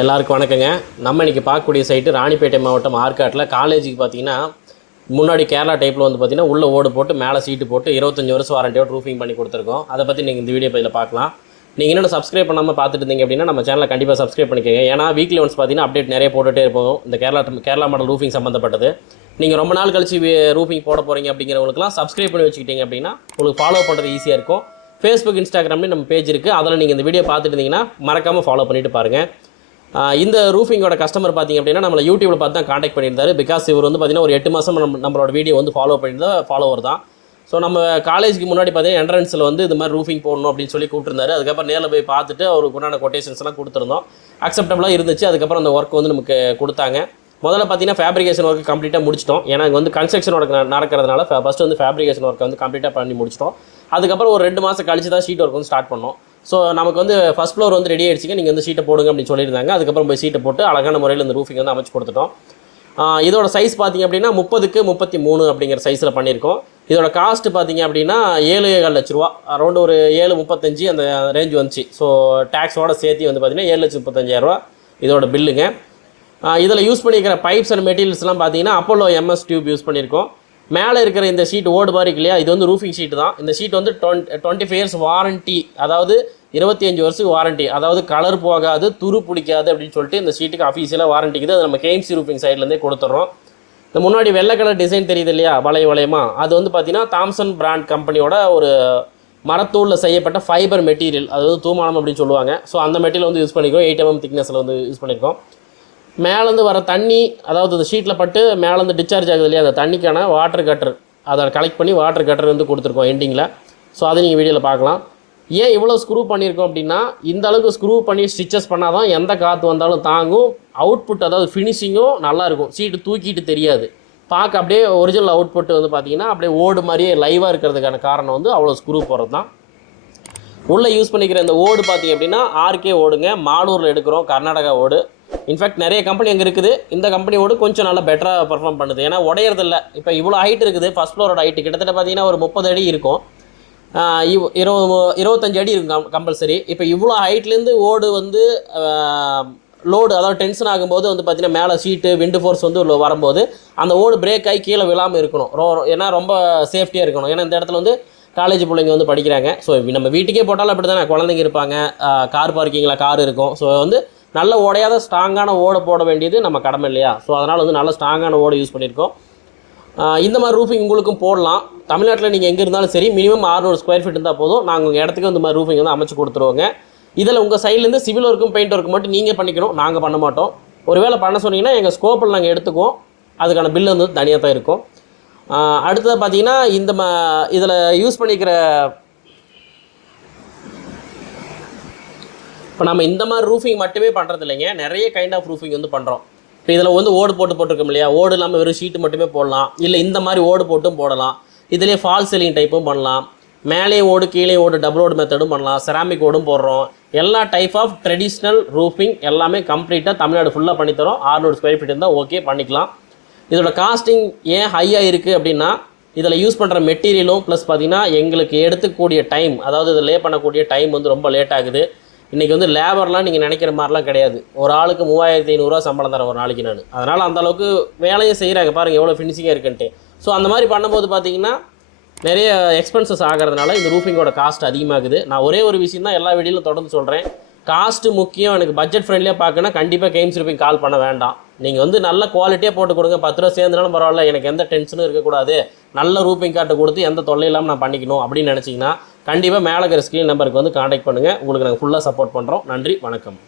எல்லாருக்கும் வணக்கங்க. நம்ம இன்றைக்கி பார்க்கக்கூடிய சைட்டு ராணிப்பேட்டை மாவட்டம் ஆற்காட்டில். காலேஜுக்கு பார்த்தீங்கன்னா முன்னாடி கேரளா டைப்பில் வந்து பார்த்தீங்கன்னா உள்ள ஓடு போட்டு மேலே சீட்டு போட்டு இருபத்தஞ்சி வருஷம் வாரண்டியோட ரூஃபிங் பண்ணி கொடுத்துருக்கோம். அதை பற்றி நீங்கள் இந்த வீடியோ பதில் பார்க்கலாம். நீங்கள் இன்னும் சப்ஸ்கிரைப் பண்ணாமல் பார்த்துட்டு இருந்தீங்க அப்படின்னா நம்ம சேனலை கண்டிப்பாக சப்ஸ்கிரைப் பண்ணிக்கோங்க. ஏன்னா வீக்லி ஒன்ஸ் பார்த்தீங்கன்னா அப்டேட் நிறைய போட்டுகிட்டே இருப்போம். இந்த கேரளா கேரளா மாடல் ரூஃபிங் சம்மந்தப்பட்டது நீங்கள் ரொம்ப நாள் கழிச்சு ரூஃபிங் போட போகிறீங்க அப்படிங்கிறவங்களுக்குலாம் சப்ஸ்கிரைப் பண்ணி வச்சுக்கிட்டீங்க அப்படின்னா உங்களுக்கு ஃபாலோ பண்ணுறது ஈஸியாக இருக்கும். ஃபேஸ்புக் இன்ஸ்டாகிராம்லேயும் நம்ம பேஜ் இருக்குது அதில் நீங்கள் இந்த வீடியோ பார்த்துட்டு இருந்தீங்கன்னா மறக்காமல் ஃபாலோ பண்ணிட்டு பாருங்கள் இந்த ரூஃபிங்கோட கஸ்டமர் பார்த்தீங்க அப்படின்னா நம்மளை யூடியூப்பில் பார்த்து தான் காண்டாக்ட் பண்ணியிருந்தாரு. பிகாஸ் இவர் வந்து பார்த்தீங்கன்னா ஒரு எட்டு மாதம் நம்ம நம்மளோட வீடியோ வந்து ஃபாலோ பண்ணியிருந்தா ஃபாலோவர் தான். ஸோ நம்ம காலேஜுக்கு முன்னாடி பார்த்தீங்கன்னா என்ட்ரன்ஸில் வந்து இது மாதிரி ரூஃபிங் போடணும் அப்படின்னு சொல்லி கூப்பிட்டுருந்தாரு. அதுக்கப்புறம் நேரில் போய் பார்த்துட்டு அவருக்கு உண்டான கொட்டேஷன்ஸ்லாம் கொடுத்துருந்தோம். அக்செப்டபுளாக இருந்துச்சு. அதுக்கப்புறம் அந்த ஒர்க் வந்து நமக்கு கொடுத்தாங்க. முதல்ல பார்த்தீங்கன்னா ஃபேப்ரிகேஷன் ஒர்க் கம்ப்ளீட்டாக முடிச்சிட்டோம். ஏன்னா இங்கே வந்து கன்ஸ்ட்ரக்ஷன் ஒர்க் நடக்கிறதுனால ஃபஸ்ட்டு வந்து ஃபேப்ரிகேஷன் ஒர்க் வந்து கம்ப்ளீட்டாக பண்ணி முடிச்சிட்டோம். அதுக்கப்புறம் ஒரு ரெண்டு மாதம் கழிச்சு தான் ஷீட் ஒர்க் வந்து ஸ்டார்ட் பண்ணோம். ஸோ நமக்கு வந்து ஃபஸ்ட் ஃப்ளோர் வந்து ரெடி ஆயிடுச்சுங்க. நீங்கள் வந்து சீட்டை போடுங்க அப்படின்னு சொல்லியிருந்தாங்க. அதுக்கப்புறம் போய் சீட்டை போட்டு அழகான முறையில் இந்த ரூஃபிங் வந்து அமைச்சு கொடுத்துட்டோம். இதோட சைஸ் பார்த்தீங்க அப்படின்னா முப்பதுக்கு முப்பத்தி மூணு அப்படிங்கிற சைஸில் பண்ணியிருக்கோம். இதோட காஸ்ட் பார்த்தீங்க அப்படின்னா ஏழு ஏழு லட்ச ரூபா. அரௌண்ட் ஒரு ஏழு முப்பத்தஞ்சு அந்த ரேஞ்ச் வந்துச்சு. ஸோ டேக்ஸோட சேர்த்து வந்து பார்த்தீங்கன்னா ஏழு லட்சம் முப்பத்தஞ்சாயிரரூவா இதோட பில்லுங்க இதில் யூஸ் பண்ணியிருக்கிற பைப்ஸ் அண்ட் மெட்டீரியல்ஸ்லாம் பார்த்தீங்கன்னா அப்போலோ எம்எஸ் டியூப் யூஸ் பண்ணியிருக்கோம். மேலே இருக்கிற இந்த சீட் ஓடு மாதிரி இல்லையா? இது வந்து ரூஃபிங் சீட்டு தான். இந்த சீட் வந்து twenty twenty five years warranty அதாவது இருபத்தி அஞ்சு வருஷத்துக்கு வாரண்ட்டி அதாவது கலர் போகாது துரு பிடிக்காது அப்படின்னு சொல்லிட்டு இந்த சீட்டுக்கு அஃபீஷியலாக வாரண்டிக்குது அது நம்ம கேஎம்சி ரூஃபிங் சைட்லேருந்தே கொடுத்துட்றோம் இந்த முன்னாடி வெள்ளை கலர் டிசைன் தெரியுது இல்லையா? வளைய வளையமாக அது வந்து பார்த்தீங்கன்னா தாம்சன் பிராண்ட் கம்பெனியோட ஒரு மரத்தூளில் செய்யப்பட்ட ஃபைபர் மெட்டீரியல் அதாவது தூமானம் அப்படின்னு சொல்லுவாங்க. ஸோ அந்த மெட்டீரியல் வந்து யூஸ் பண்ணிக்கிறோம். எயிட் எம்எம் திக்னஸில் வந்து யூஸ் பண்ணியிருக்கோம் மேலேருந்து வர தண்ணி அதாவது இந்த ஷீட்டில் பட்டு மேலேருந்து டிஸ்சார்ஜ் ஆகுது இல்லையா அந்த தண்ணிக்கான வாட்டர் கட்டர் அதை கலெக்ட் பண்ணி வாட்டர் கட்டர் வந்து கொடுத்துருக்கோம் எண்டிங்கில் ஸோ அதை நீங்கள் வீடியோவில் பார்க்கலாம். ஏன் இவ்வளோ ஸ்க்ரூ பண்ணியிருக்கோம் அப்படின்னா இந்த அளவுக்கு ஸ்க்ரூ பண்ணி ஸ்டிச்சஸ் பண்ணால் தான் எந்த காற்று வந்தாலும் தாங்கும். அவுட்புட் அதாவது ஃபினிஷிங்கும் நல்லாயிருக்கும் சீட்டு தூக்கிட்டு தெரியாது. பார்க்க அப்படியே ஒரிஜினல் அவுட்புட் வந்து பார்த்தீங்கன்னா அப்படியே ஓடு மாதிரியே லைவாக இருக்கிறதுக்கான காரணம் வந்து அவ்வளோ ஸ்க்ரூ போகிறது தான் உள்ளே யூஸ் பண்ணிக்கிற இந்த ஓடு பார்த்திங்க அப்படின்னா ஆர்கே ஓடுங்க. மாடூரில் எடுக்கிறோம். கர்நாடகா ஓடு. இன்ஃபேக்ட் நிறைய கம்பெனி அங்கே இருக்குது. இந்த கம்பெனியோடு கொஞ்சம் நல்லா பெட்டராக பர்ஃபார்ம் பண்ணுது. ஏன்னா உடையறதில்ல. இப்போ இவ்வளோ ஹைட் இருக்குது. ஃபஸ்ட் ஃப்ளோரோட ஹைட்டு கிட்டத்தட்ட பார்த்தீங்கன்னா ஒரு முப்பது அடி இருக்கும். இவ் இருபது இருபத்தஞ்சு அடி இருக்கும் கம்பல்சரி இப்போ இவ்வளோ ஹைட்லேருந்து ஓடு வந்து லோடு அதாவது டென்ஷன் ஆகும்போது வந்து பார்த்தீங்கன்னா மேலே சீட்டு விண்டு ஃபோர்ஸ் வந்து உள்ள வரும்போது அந்த ஓடு பிரேக் ஆகி கீழே விழாமல் இருக்கணும். ரோ ஏன்னா ரொம்ப சேஃப்டியாக இருக்கணும். ஏன்னா இந்த இடத்துல வந்து காலேஜ் பிள்ளைங்க வந்து படிக்கிறாங்க. ஸோ நம்ம வீட்டுக்கே போட்டாலும் அப்படி தானே குழந்தைங்க இருப்பாங்க. கார் பார்க்கிங்கில் கார் இருக்கும். ஸோ வந்து நல்ல ஓடையாத ஸ்ட்ராங்கான ஓடை போட வேண்டியது நம்ம கடமை இல்லையா? ஸோ அதனால் வந்து நல்ல ஸ்ட்ராங்கான ஓடை யூஸ் பண்ணியிருக்கோம். இந்த மாதிரி ரூஃபிங் உங்களுக்கும் போடலாம். தமிழ்நாட்டில் நீங்கள் எங்கே இருந்தாலும் சரி மினிமம் 600 ஸ்கொயர் ஃபீட் இருந்தால் போதும். நாங்கள் உங்கள் இடத்துக்கு இந்த மாதிரி ரூஃபிங் வந்து அமைச்சு கொடுத்துருவோங்க. இதில் உங்கள் சைட்லேருந்து சிவில் ஒர்க்கும் பெயிண்ட் ஒர்க்கும் மட்டும் நீங்கள் பண்ணிக்கணும் நாங்கள் பண்ண மாட்டோம். ஒருவேளை பண்ண சொன்னீங்கன்னா எங்கள் ஸ்கோப்பில் நாங்கள் எடுத்துக்குவோம். அதுக்கான பில் வந்து தனியாக தான் இருக்கும் அடுத்தது பார்த்தீங்கன்னா இந்த ம இதில் யூஸ் பண்ணிக்கிற இப்போ நம்ம இந்த மாதிரி ரூஃபிங் மட்டுமே பண்ணுறது இல்லைங்க. நிறைய கைண்ட் ஆஃப் ரூஃபிங் வந்து பண்ணுறோம் இப்போ இதில் வந்து ஓடு போட்டு போட்டிருக்கோம் இல்லையா? ஓடு இல்லாமல் வெறும் ஷீட்டு மட்டுமே போடலாம். இல்லை இந்த மாதிரி ஓடு போட்டும் போடலாம். இதுலேயே ஃபால் சீலிங் டைப்பும் பண்ணலாம். மேலே ஓடு கீழே ஓடு டபுள் ஓடு மெத்தடும் பண்ணலாம். செராமிக் ஓடும் போடுறோம். எல்லா டைப் ஆஃப் ட்ரெடிஷ்னல் ரூஃபிங் எல்லாமே கம்ப்ளீட்டாக தமிழ்நாடு ஃபுல்லாக பண்ணித்தரோம் 600 ஸ்கொயர் ஃபீட் இருந்தால் ஓகே பண்ணிக்கலாம். இதோட காஸ்டிங் ஏன் ஹையாக இருக்குது அப்படின்னா இதில் யூஸ் பண்ணுற மெட்டீரியலும் ப்ளஸ் பார்த்தீங்கன்னா எங்களுக்கு எடுத்துக்கூடிய டைம் அதாவது இதில் லே பண்ணக்கூடிய டைம் வந்து ரொம்ப லேட் ஆகுது. இன்றைக்கி வந்து லேபர்லாம் நீங்கள் நினைக்கிற மாதிரிலாம் கிடையாது. ஒரு ஆளுக்கு மூவாயிரத்தி ஐநூறுரூவா சம்பளம் தரேன் ஒரு நாளைக்கு நான். அதனால் அந்த அளவுக்கு வேலையும் செய்கிறாங்க பாருங்கள் எவ்வளோ ஃபினிஷிங்காக இருக்குன்ட்டு. ஸோ அந்த மாதிரி பண்ணும்போது பார்த்தீங்கன்னா நிறைய எக்ஸ்பென்சஸ் ஆகிறதுனால இந்த ரூஃபிங்கோட காஸ்ட் அதிகமாகுது. நான் ஒரே ஒரு விஷயம் தான் எல்லா வீடியோலும் தொடர்ந்து சொல்கிறேன் காஸ்ட்டு முக்கியம். எனக்கு பட்ஜெட் ஃப்ரெண்ட்லியாக பார்க்கணும் கண்டிப்பாக கேம்ஸ் ரூஃபிங் கால் பண்ண வேண்டாம். நீங்கள் வந்து நல்ல குவாலிட்டியாக போட்டு கொடுங்க. பத்து ரூபா சேர்ந்தாலும் பரவாயில்ல. எனக்கு எந்த டென்ஷனும் இருக்கக்கூடாது. நல்ல ரூபிங் கார்ட்டை கொடுத்து எந்த தொல்லை இல்லாமல் நான் பண்ணிக்கணும் அப்படின்னு நினச்சிங்கன்னா கண்டிப்பாக மேலே இருக்கிற ஸ்க்ரீன் நம்பருக்கு வந்து காண்டாக்ட் பண்ணுங்கள் உங்களுக்கு நாங்கள் ஃபுல்லாக சப்போர்ட் பண்ணுறோம் நன்றி வணக்கம்.